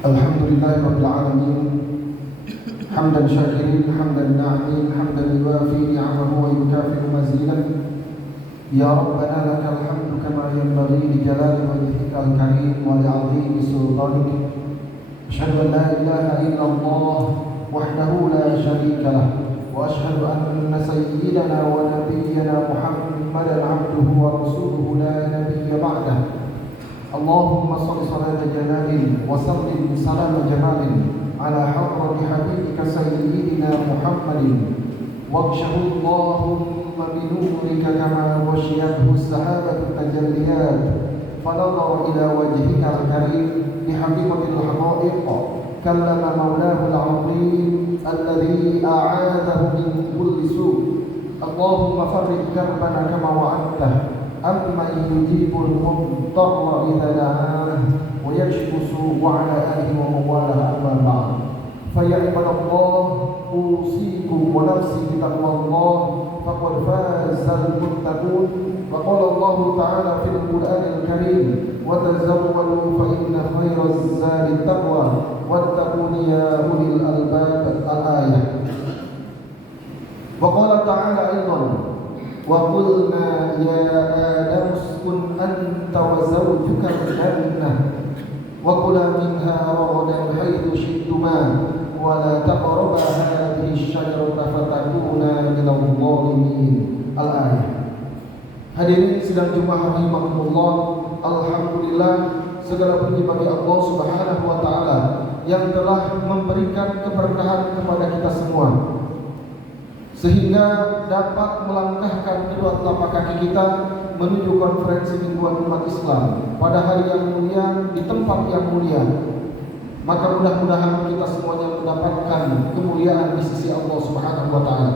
Alhamdulillahi Rabbil Alamin. Hamdan syakirin, hamdan na'min, hamdan yuwafi ni'amahu wa yukafi'u mazidah. Ya Rabbana lakal hamdu kama yanbaghi li jalali wajhikal karim wa li'azimi sultanik. Asyhadu an la ilaha illallah wahdahu la syarika lah, wa asyhadu anna sayyidana wa nabiyyana Muhammadan abduhu wa rasuluhu la nabiyya ba'dah. Allahumma salli salata jalalin wa sallim salama jamalin ala hadrati habibika sayyidina Muhammadin wakshahu Allahumma binurika kama wasyiyathu sahabatu tajalliyat fanadhara ila wajhika al-karim bihabibatil haqa'iq kallama mawlahu al-'azim alladhi a'adahu min kulli su' Allahumma farrij karbana kama wa'adtah amma yujibul mudtarra idza da'ah wa yakshifu su' wa 'ala alihi wa mawala amma ba'd fa ya ibadallah usikum wa nafsi bi taqwallah faqad fazal muttaqun wa qala Allah ta'ala fil Qur'anil Karim wa tazawwadu fa inna khairaz zadi taqwa wattaquni ya ulil albab al-ayah wa qala ta'ala aidan wa qulna ya adam uskun anta wa zawjuka al-jannah wa kula minha ragadan haythu shi'tuma wa la taqraba hadhihi asy-syajarata fatakuna minadh dhalimin. Al-ayah. Hadirin sidang Jumat rahimakumullah, alhamdulillah segala puji bagi Allah Subhanahu wa taala yang telah memberikan keberkahan kepada kita semua sehingga dapat melangkahkan kedua telapak kaki kita menuju konferensi mingguan umat Islam pada hari yang mulia di tempat yang mulia. Maka mudah-mudahan kita semuanya mendapatkan kemuliaan di sisi Allah Subhanahu wa taala.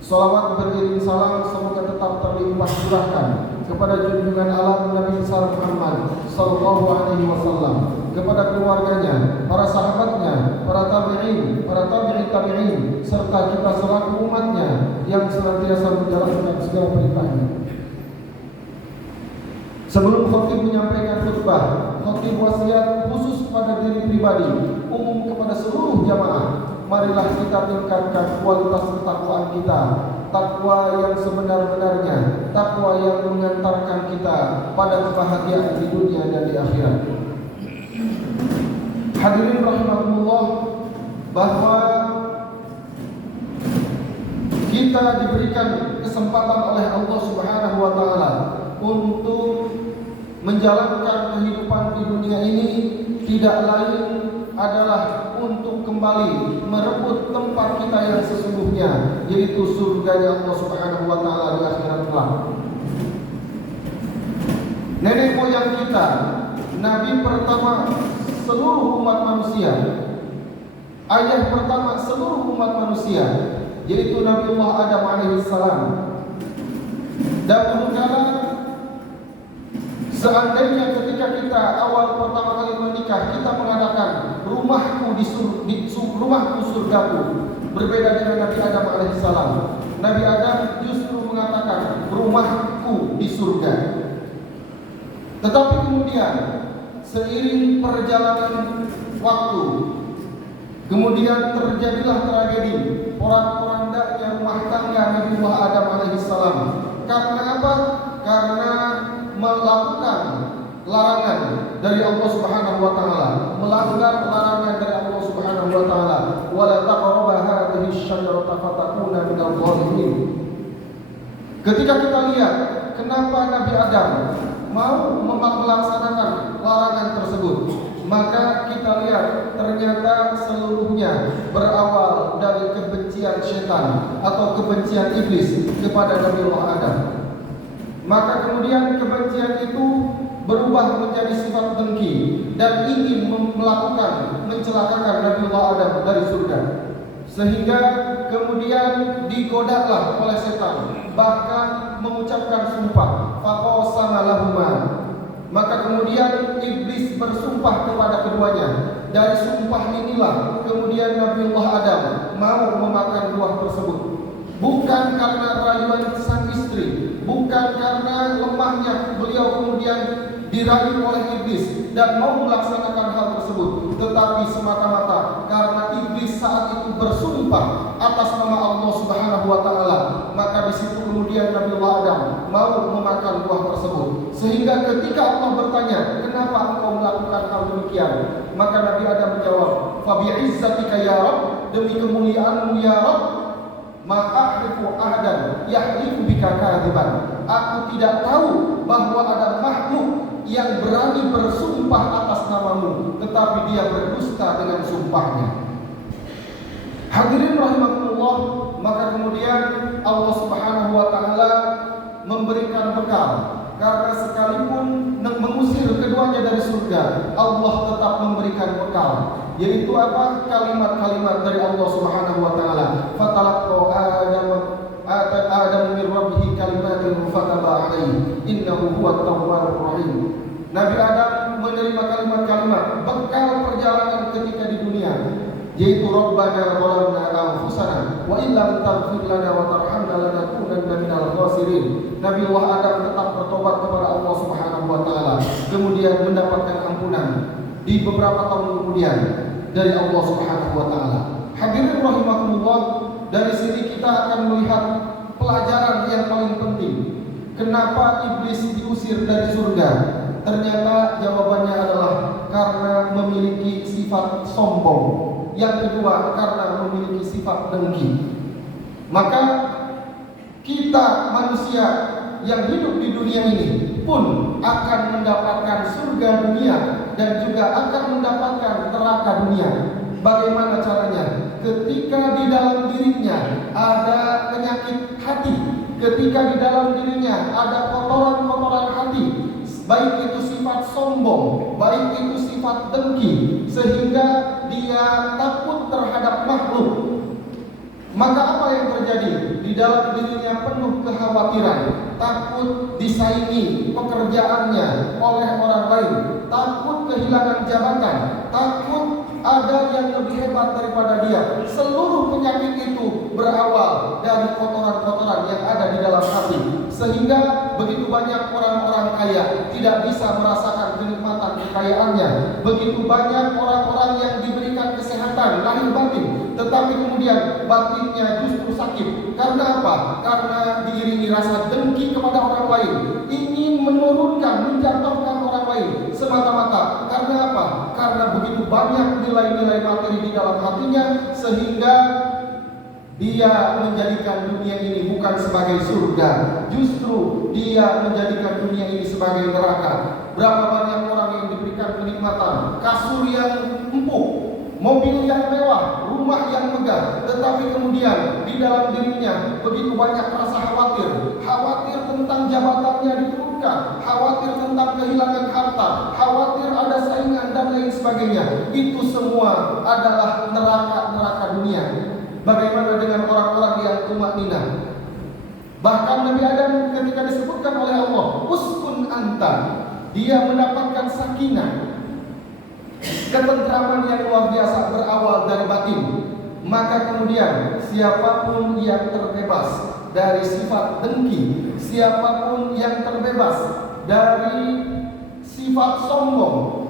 Salawat beriring salam semoga tetap terlimpah curahkan kepada junjungan alam Nabi Muhammad sallallahu alaihi wasallam, kepada keluarganya, para sahabatnya, para tabi'in, para tabi'in, serta kita selaku umatnya yang senantiasa menjalankan segala perintahnya. Sebelum khatib menyampaikan khutbah, khatib wasiat khusus pada diri pribadi, umum kepada seluruh jamaah. Marilah kita tingkatkan kualitas ketakwaan kita, takwa yang sebenar-benarnya, takwa yang mengantarkan kita pada kebahagiaan di dunia dan di akhirat. Hadirin rahimakumullah, bahwa kita diberikan kesempatan oleh Allah Subhanahu wa taala untuk menjalankan kehidupan di dunia ini tidak lain adalah untuk kembali merebut tempat kita yang sesungguhnya, yaitu surganya Allah Subhanahu wa taala di akhirat kelak. Nenek moyang kita, nabi pertama seluruh umat manusia, ayah pertama seluruh umat manusia, yaitu Nabiullah Adam alaihissalam. Dahulu kala, seandainya ketika kita awal pertama kali menikah kita mengatakan rumahku rumahku surgaku, berbeda dengan Nabi Adam alaihissalam. Nabi Adam justru mengatakan rumahku di surga. Tetapi kemudian seiring perjalanan waktu, kemudian terjadilah tragedi porak-porandanya rumah tangga Nabiullah Adam alaihissalam. Karena apa? Karena melakukan larangan dari Allah Subhanahu wa taala, melanggar larangan dari Allah Subhanahu wa taala, wala taqrabu hadhihi asy-syajarata fatakuna minadh dhalimin. Ketika kita lihat kenapa Nabi Adam mau melaksanakan larangan tersebut, maka kita lihat ternyata seluruhnya berawal dari kebencian setan atau kebencian iblis kepada Nabiullah Adam. Maka kemudian kebencian itu berubah menjadi sifat dengki dan ingin melakukan mencelakakan Nabiullah Adam dari surga, sehingga kemudian digodalah oleh setan, bahkan mengucapkan sumpah faqasama lahuma. Maka kemudian iblis bersumpah kepada keduanya. Dari sumpah inilah kemudian Nabiullah Adam mau memakan buah tersebut, bukan karena rayuan sang istri, bukan karena lemahnya beliau kemudian dirayu oleh iblis dan mau melaksanakan hal tersebut. tersebut, tetapi semata-mata karena iblis saat itu bersumpah atas nama Allah Subhanahu wa taala. Maka di situ kemudian Nabi Adam mau memakan buah tersebut. Sehingga ketika Allah bertanya, "Kenapa engkau melakukan hal demikian?" Maka Nabi Adam menjawab, "Fa bi'izzatika ya Rabb, demi kemuliaan-Mu ya Rabb, ma'ahrifu ahadan yahlifu bika kadziban." Aku tidak tahu bahwa ada makhluk yang berani bersumpah atas namamu, tetapi dia berdusta dengan sumpahnya. Hadirin rahimakumullah, maka kemudian Allah Subhanahu wa taala memberikan bekal. Karena sekalipun mengusir keduanya dari surga, Allah tetap memberikan bekal. Yaitu apa? Kalimat-kalimat dari Allah Subhanahu wa taala. Fatalaqa Adam min rabbih kalimatin fataba alaihi innahu huwat tawwabur rahim. Nabi Adam menerima kalimat-kalimat bekal perjalanan ketika di dunia, yaitu Rabbana zalamna anfusana wa illam taghfir lana wa tarhamna lanakunanna minal khasirin. Nabi Adam tetap bertobat kepada Allah Subhanahu wa taala, kemudian mendapatkan ampunan di beberapa tahun kemudian dari Allah Subhanahu wa taala. Hadirin rahimakumullah, dari sini kita akan melihat pelajaran yang paling penting. Kenapa iblis diusir dari surga? Ternyata jawabannya adalah karena memiliki sifat sombong. Yang kedua, karena memiliki sifat dengki. Maka kita manusia yang hidup di dunia ini pun akan mendapatkan surga dunia dan juga akan mendapatkan neraka dunia. Bagaimana caranya? Ketika di dalam dirinya ada penyakit hati, ketika di dalam dirinya ada kotoran-kotoran hati, baik itu sifat sombong, baik itu sifat dengki, sehingga dia takut terhadap makhluk. Maka apa yang terjadi? Di dalam dirinya penuh kekhawatiran, takut disaingi pekerjaannya oleh orang lain, takut kehilangan jabatan, takut ada yang lebih hebat daripada dia. Seluruh penyakit itu berawal dari kotoran-kotoran yang ada di dalam hati. Sehingga begitu banyak orang-orang kaya tidak bisa merasakan kenikmatan kekayaannya. Begitu banyak orang-orang yang diberikan kesehatan lahir batin, tetapi kemudian batinnya justru sakit. Karena apa? Karena diiringi rasa dengki kepada orang lain, ingin menurunkan, menjatuhkan orang lain semata-mata. Karena apa? Karena begitu banyak nilai-nilai materi di dalam hatinya, sehingga dia menjadikan dunia ini bukan sebagai surga, justru dia menjadikan dunia ini sebagai neraka. Berapa banyak orang yang diberikan kenikmatan, kasur yang empuk, mobil yang mewah, rumah yang megah, tetapi kemudian di dalam dirinya begitu banyak rasa khawatir, khawatir tentang jabatannya diturunkan, khawatir tentang kehilangan harta, khawatir ada saingan dan lain sebagainya. Itu semua adalah neraka dunia. Bagaimana dengan orang-orang yang tumakninah? Bahkan Nabi Adam ketika disebutkan oleh Allah, uskun anta, dia mendapatkan sakinah, ketentraman yang luar biasa berawal dari batin. Maka kemudian siapapun yang terbebas dari sifat dengki, siapapun yang terbebas dari sifat sombong,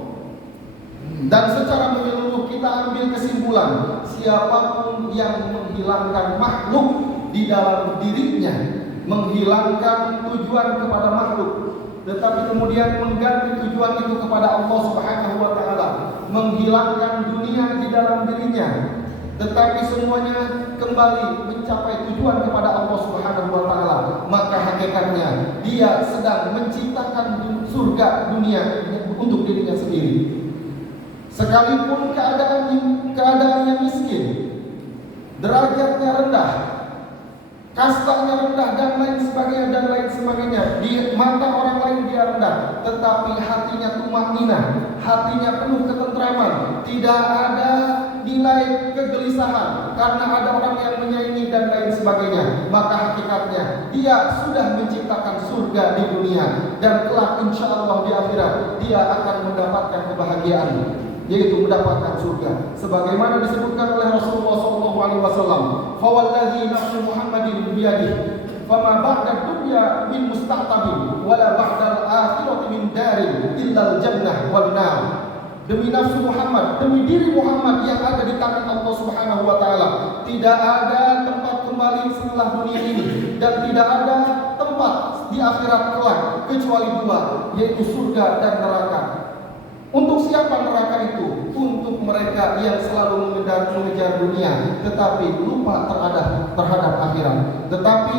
dan secara menyeluruh kita ambil kesimpulan, siapapun yang menghilangkan makhluk di dalam dirinya, menghilangkan tujuan kepada makhluk, tetapi kemudian mengganti tujuan itu kepada Allah Subhanahu wa taala, menghilangkan dunia di dalam dirinya, tetapi semuanya kembali mencapai tujuan kepada Allah Subhanahu wa taala, maka hakikatnya dia sedang menciptakan surga dunia untuk dirinya sendiri. Sekalipun keadaannya miskin, derajatnya rendah, kastanya rendah dan lain sebagainya, di mata orang lain dia rendah, tetapi hatinya tumakninah, hatinya penuh ketentraman, tidak ada nilai kegelisahan karena ada orang yang menyaingi dan lain sebagainya, maka hakikatnya dia sudah menciptakan surga di dunia, dan kelak insya Allah di akhirat dia akan mendapatkan kebahagiaan, yaitu mendapatkan surga. Sebagaimana disebutkan oleh Rasulullah SAW, "Fawalladzi nafsu Muhammadin biyadihi, fama ba'da dunya min mustaqtabin, wala ba'dal akhirati min darin illa al-jannah wan nar." demi nafsu Muhammad, demi diri Muhammad yang ada di tangan Allah Subhanahu wa taala. Tidak ada tempat kembali setelah dunia ini dan tidak ada tempat di akhirat kelak kecuali dua, yaitu surga dan neraka. Untuk siapa neraka itu? Untuk mereka yang selalu mengejar dunia tetapi lupa terhadap akhirat. Tetapi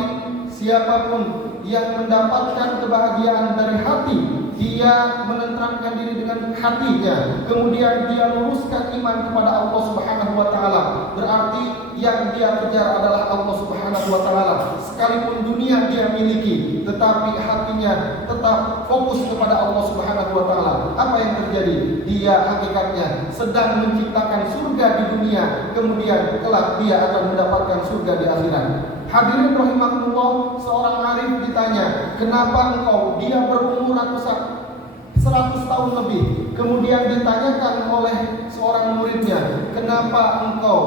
siapapun yang mendapatkan kebahagiaan dari hati, dia menenteramkan diri dengan hatinya, kemudian dia luruskan iman kepada Allah Subhanahu wa taala, berarti yang dia kejar adalah Allah Subhanahu wa taala. Sekalipun dunia dia miliki, tetapi hatinya tetap fokus kepada Allah Subhanahu wa taala. Apa yang terjadi? Dia hakikatnya sedang menciptakan surga di dunia, kemudian kelak dia akan mendapatkan surga di akhirat. Hadirin rahimakumullah, seorang arif ditanya, kenapa engkau, dia berumur ratusan 100 tahun lebih, kemudian ditanyakan oleh seorang muridnya, kenapa engkau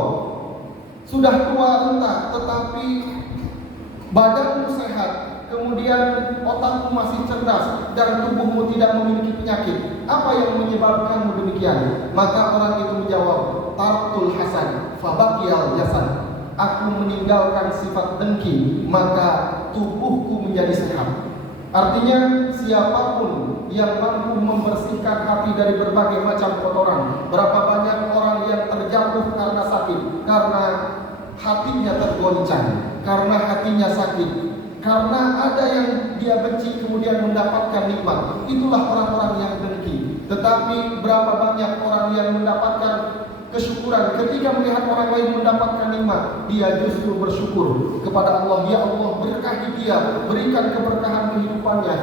sudah tua renta tetapi badanmu sehat, kemudian otakmu masih cerdas dan tubuhmu tidak memiliki penyakit, apa yang menyebabkanmu demikian? Maka orang itu menjawab, tartul hasan fabaqiyal jasad, aku meninggalkan sifat dengki, maka tubuhku menjadi sehat. Artinya siapapun yang mampu membersihkan hati dari berbagai macam kotoran. Berapa banyak orang yang terjatuh karena sakit, karena hatinya tergoncang, karena hatinya sakit, karena ada yang dia benci kemudian mendapatkan nikmat. Itulah orang-orang yang dengki. Tetapi berapa banyak orang yang mendapatkan kesyukuran ketika melihat orang lain mendapatkan nikmat, dia justru bersyukur kepada Allah. Ya Allah, berkahi dia, berikan keberkahan kehidupannya,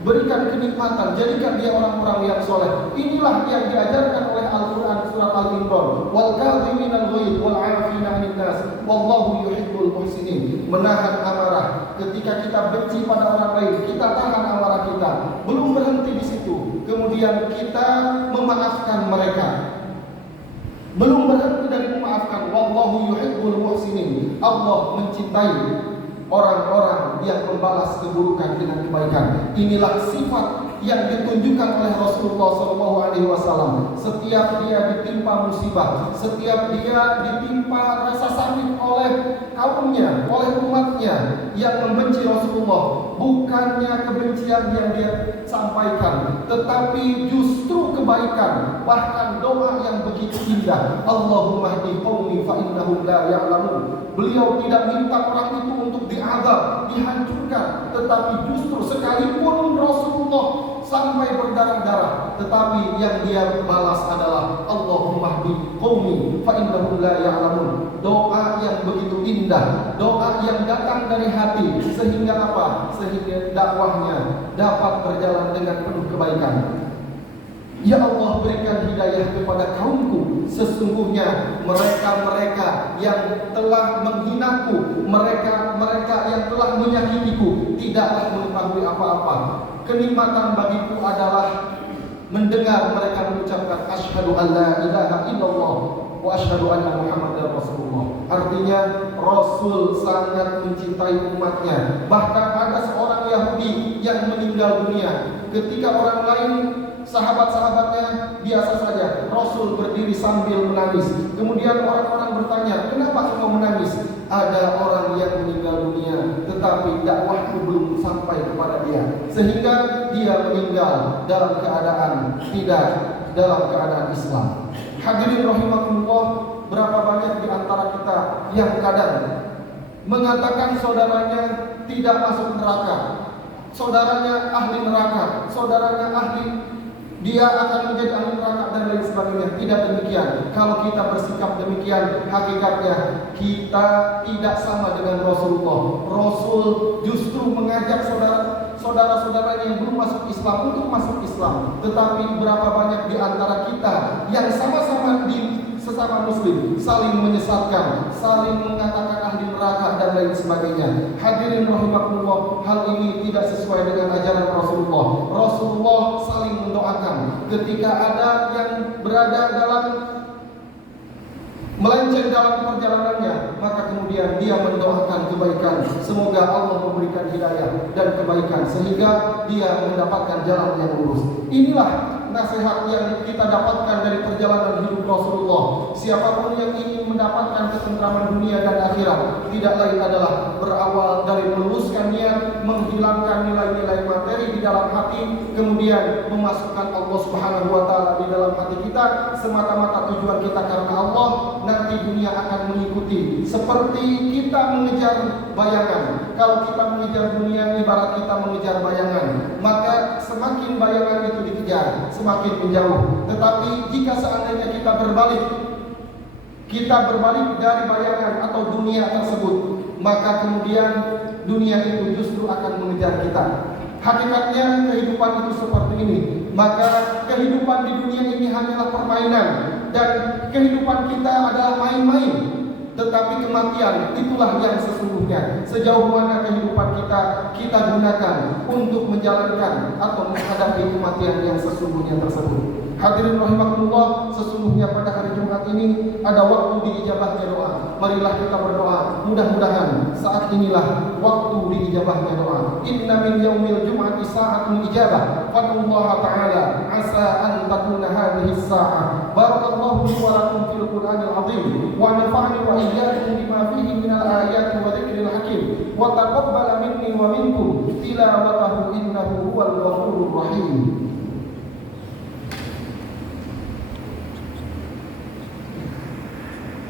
berikan kenikmatan, jadikan dia orang-orang yang soleh. Inilah yang diajarkan oleh Al-Quran surat Al-Imran, wal kadhiminal ghaidh wal 'afina 'anil nas wallahu yuhibbul muhsinin. Menahan amarah ketika kita benci pada orang lain, kita tahan amarah kita. Belum berhenti di situ, kemudian kita memaafkan mereka. Belum berhenti dari memaafkan, wallahu yuhibbul muhsinin. Allah mencintai orang-orang yang membalas keburukan dengan kebaikan. Inilah sifat yang ditunjukkan oleh Rasulullah SAW. Setiap dia ditimpa musibah, setiap dia ditimpa rasa sakit oleh kaumnya, oleh umatnya yang membenci Rasulullah, bukannya kebencian yang dia sampaikan, tetapi justru kebaikan, bahkan doa yang begitu indah. Allahumma hdi qaumi fa innahum la ya'lamun. Beliau tidak minta orang itu untuk diazab, dihancurkan, tetapi justru sekalipun Rasulullah sampai berdarah-darah, tetapi yang dia balas adalah Allahumma hdi qaumi fa innahum la ya'lamun. Doa yang begitu indah, doa yang datang dari hati, sehingga apa? Sehingga dakwahnya dapat berjalan dengan penuh kebaikan. Ya Allah, berikan hidayah kepada kaumku. Sesungguhnya mereka-mereka yang telah menghinaku, mereka yang telah menyakitiku, tidaklah mengetahui apa-apa. Kenikmatan bagiku adalah mendengar mereka mengucapkan asyhadu an la ilaha illallah wa asyhadu anna Muhammadar Rasulullah. Artinya Rasul sangat mencintai umatnya. Bahkan ada seorang Yahudi yang meninggal dunia, ketika orang lain, sahabat-sahabatnya biasa saja, Rasul berdiri sambil menangis. Kemudian orang-orang bertanya, kenapa engkau menangis? Ada orang yang meninggal dunia, tetapi dakwahku belum sampai kepada dia, sehingga dia meninggal dalam keadaan tidak dalam keadaan Islam. Hadirin rahimakumullah, berapa banyak di antara kita yang kadang mengatakan saudaranya tidak masuk neraka, saudaranya ahli neraka, saudaranya ahli, dia akan menjadi ahli neraka dan lain sebagainya. Tidak demikian. Kalau kita bersikap demikian, hakikatnya kita tidak sama dengan Rasulullah. Rasul justru mengajak saudara-saudaranya yang belum masuk Islam untuk masuk Islam. Tetapi berapa banyak di antara kita yang sama-sama di sesama muslim saling menyesatkan, saling mengatakan ahli neraka dan lain sebagainya. Hadirin rahimakumullah, hal ini tidak sesuai dengan ajaran Rasulullah. Rasulullah saling mendoakan ketika ada yang berada dalam melenceng dalam perjalanannya, maka kemudian dia mendoakan kebaikan, semoga Allah memberikan hidayah dan kebaikan sehingga dia mendapatkan jalan yang lurus. Inilah nasihat yang kita dapatkan dari perjalanan hidup Rasulullah. Siapapun yang ingin mendapatkan ketentraman dunia dan akhirat, tidak lain adalah berawal dari meluluskan niat, menghilangkan nilai-nilai materi di dalam hati, kemudian memasukkan Allah Subhanahu wa taala di dalam hati kita, semata-mata tujuan kita karena Allah. Nanti dunia akan mengikuti seperti kita mengejar bayangan. Kalau kita mengejar dunia ibarat kita mengejar bayangan, maka semakin bayangan itu dikejar, semakin menjauh. Tetapi jika seandainya kita berbalik dari bayangan atau dunia tersebut, maka kemudian dunia itu justru akan mengejar kita. Hakikatnya kehidupan itu seperti ini. Maka kehidupan di dunia ini hanyalah permainan, dan kehidupan kita adalah main-main. Tetapi kematian itulah yang sesungguhnya. Sejauh mana kehidupan kita gunakan untuk menjalankan atau menghadapi kematian yang sesungguhnya tersebut. Hadirin rahimakumullah, sesungguhnya pada hari Jumat ini ada waktu diijabahnya doa. Marilah kita berdoa. Mudah-mudahan saat inilah waktu diijabahnya doa. Inna min yaumil jum'ati sa'atun ijabah. Fadullah ta'ala asa an takuna hadhihi as-sa'ah. Barakallahu li wa lakum fil Qur'anil 'azim wa nafa'ani wa iyyakum bima fihi minal ayati wa dzikril hakim. Wa taqabbal minni wa minkum tilawatahu innahu huwal ghafurur rahim.